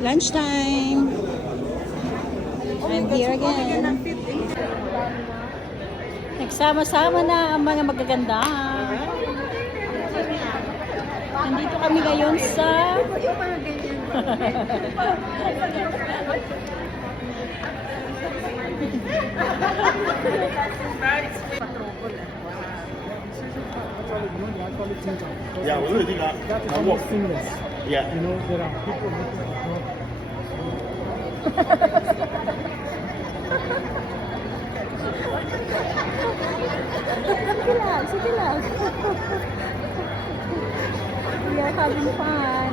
Lunchtime. I'm here again. Nagsama-sama na ang mga magaganda. Nandito kami ngayon sa Yeah, we really not. That's I almost walk. seamless. Yeah. You know, there are people looking at you. Sige lang. We are having fun.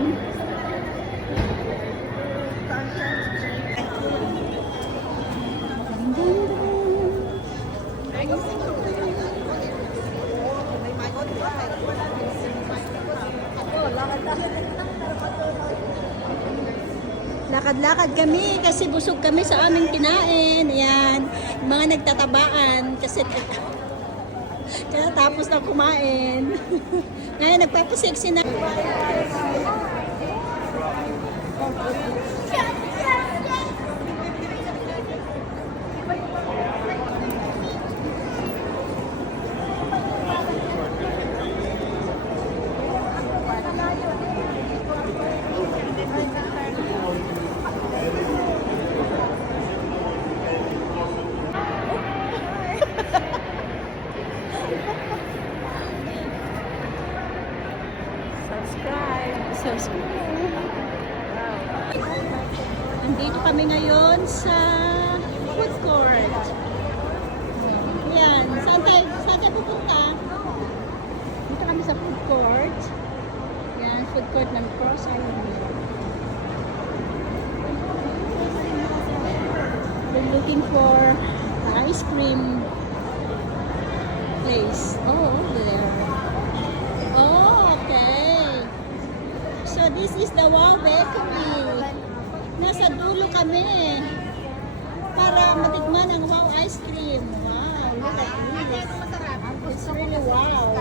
Lakad-lakad kami kasi busog kami sa aming kinain. Ayan, mga nagtatabaan kasi kaya tapos na kumain. Ngayon nagpapasexy na. Subscribe. Nandito kami ngayon sa food court. Ayan. Saan tayo pupunta? Dito kami sa food court. Ayan, food court ng Cross Island. We're looking for ice cream place. Oh, over there. Oh, okay. So this is the Wow Bakery. Nasa dulo kami para matikman ang Wow ice cream. Wow, look at this. It's really wow.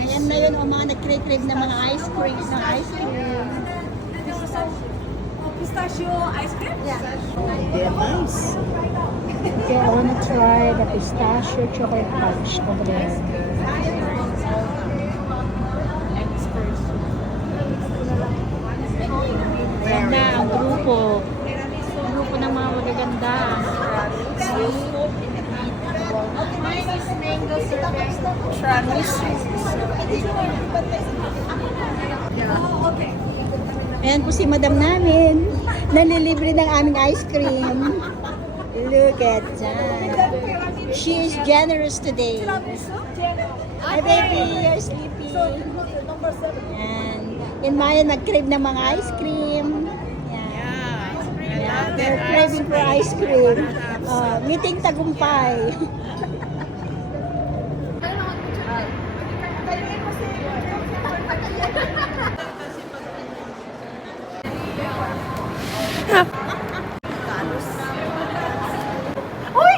Ayan na yun, mga nag-crave na mga ice cream. Pistachio ice cream? Yeah. They're nice. Okay, I want to try the pistachio chocolate punch over there. Ganda ang grupo. Grupo ng mga magaganda. Ayan po si madam namin. Nalilibre ng aming ice cream. Look at that. She is generous today. Hi baby, you're sleepy. Ayan. Yan Maya nag-crave ng mga ice cream. Yeah, they're craving for ice cream. Meeting tagumpay. Uy!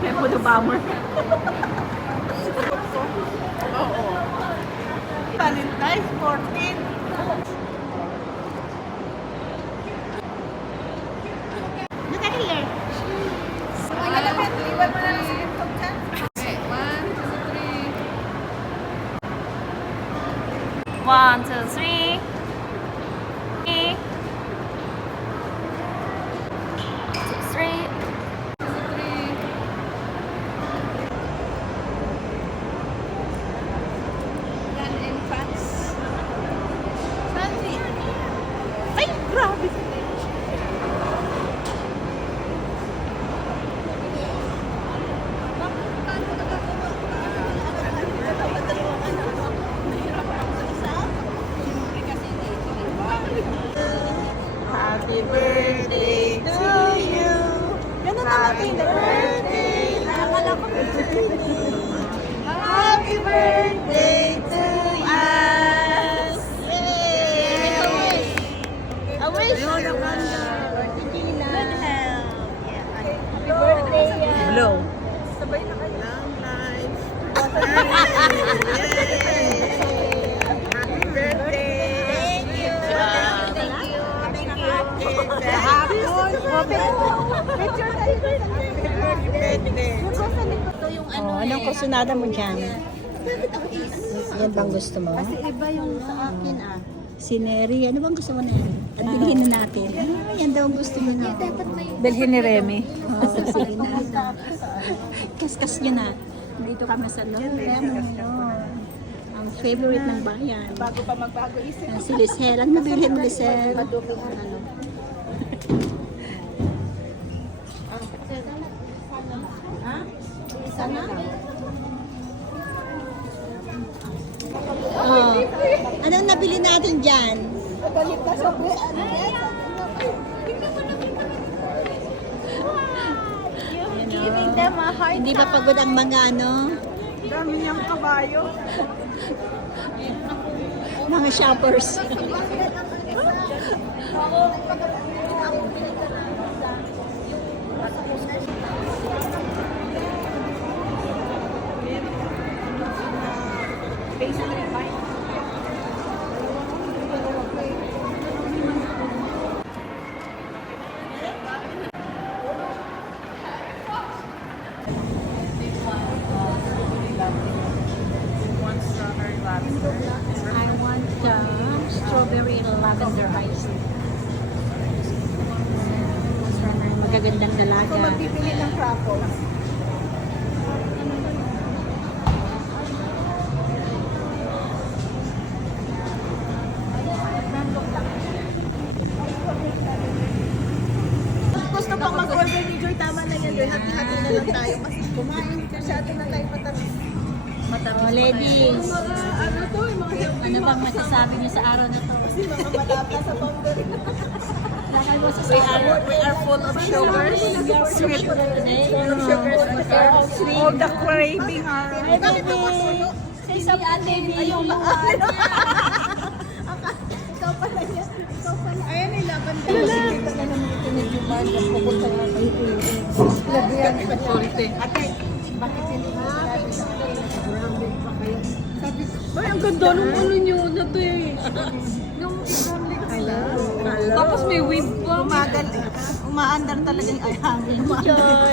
May puto bomber. Oo. Valentine's 14. Look at here. Iwan mo na lang sa TikTok dyan. One, two, three. Three. Ay, grabe. Happy birthday to you. Happy birthday. Happy birthday to us. Yay! I wish. Good health. Happy birthday. Blow. Sabay na kayo. Long life. Yay! Happy birthday. Picture tayo. Happy birthday. Oh, anong kusunada mo dyan? Yan bang gusto mo? Kasi iba yung sa akin Si Neri, ano bang gusto mo na yan? At bilhin na natin. Yan daw ang gusto mo na. Bilhin ni Remy. Oo, sige na. Kaskas nyo na. Dito kami sa Lemon. Ang favorite ng bayan. Bago pa magbago isip. Si Lisel. Ano bilhin mo, Lisel? Isa na? Oh. Anong nabili natin dyan? Galit na siya. Giving them a hard Hindi ba pagod ang mga ano? Dami niyang kabayo. Mga shoppers. I want strawberry and lavender ice. Magagandang dalaga. Kung magbibili ng crackers. Gusto pang mag-order ni Joy, tama na yan, Joy. Hati-hati na lang tayo. Mas kumain. Masyado na tayo matamis. Oh, ladies, Ano to? Yung mga ano bang masasabi niyo sa araw na to? Kasi mga malapit sa boundary. We are full of sugars. Sweet. All the craving are... Hi, baby. Say something, baby. Ikaw pala niya. Ikaw pala. Ayan ay laban ka. Nakikita na naman ito ni Juman. Mas pupunta na kayo po yung lagyan. Ate, bakit hindi mo sinabi sa akin? Grounded pa kayo. Sabi ko, Ay, ang ganda nung ulo nyo na to eh. nung i-grounded ka. Tapos may wave pa. Umagal eh. Umaandar talaga yung hangin. Joy!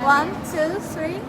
One, two, three.